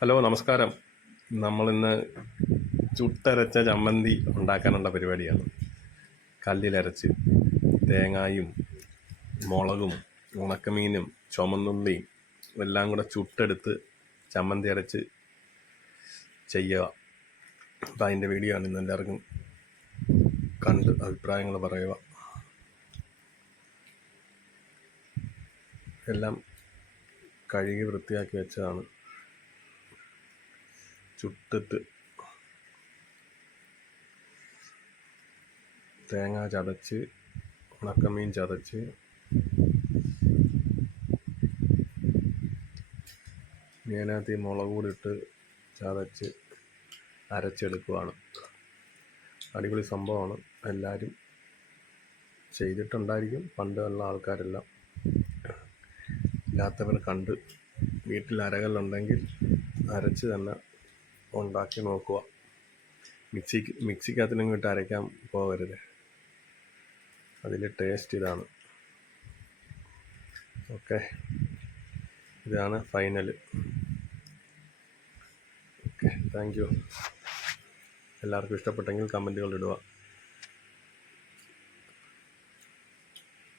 Hello നമസ്കാരം. നമ്മളിന്ന് ചുട്ടരച്ച ചമ്മന്തി ഉണ്ടാക്കാനുള്ള പരിപാടിയാണ്. കല്ലിലരച്ച് തേങ്ങായും മുളകും ഉണക്കമീനും ചുമന്നുള്ളിയും എല്ലാം കൂടെ ചുട്ടെടുത്ത് ചമ്മന്തി അരച്ച് ചെയ്യുക. അപ്പം അതിൻ്റെ വീഡിയോ ആണ് ഇന്ന് എല്ലാവർക്കും കണ്ട് അഭിപ്രായങ്ങൾ പറയുക. എല്ലാം കഴുകി വൃത്തിയാക്കി വെച്ചതാണ്. ചുട്ടിട്ട് തേങ്ങ ചതച്ച് ഉണക്കമീൻ ചതച്ച് അതിനകത്ത് ഈ മുളക് കൂടി ഇട്ട് ചതച്ച് അരച്ചെടുക്കുവാണ്. അടിപൊളി സംഭവമാണ്. എല്ലാവരും ചെയ്തിട്ടുണ്ടായിരിക്കും, പണ്ടുള്ള ആൾക്കാരെല്ലാം. ഇല്ലാത്തവർ കണ്ട് വീട്ടിൽ അരകല്ലുണ്ടെങ്കിൽ അരച്ച് തന്നെ ഉണ്ടാക്കി നോക്കുക. മിക്സിക്കകത്തിനും ഇട്ട് അരയ്ക്കാൻ പോകരുത്. അതിൽ ടേസ്റ്റ് ഇതാണ്. ഓക്കെ, ഇതാണ് ഫൈനൽ. Okay, thank you. എല്ലാവർക്കും ഇഷ്ടപ്പെട്ടെങ്കിൽ കമൻറ്റുകൾ ഇടുക.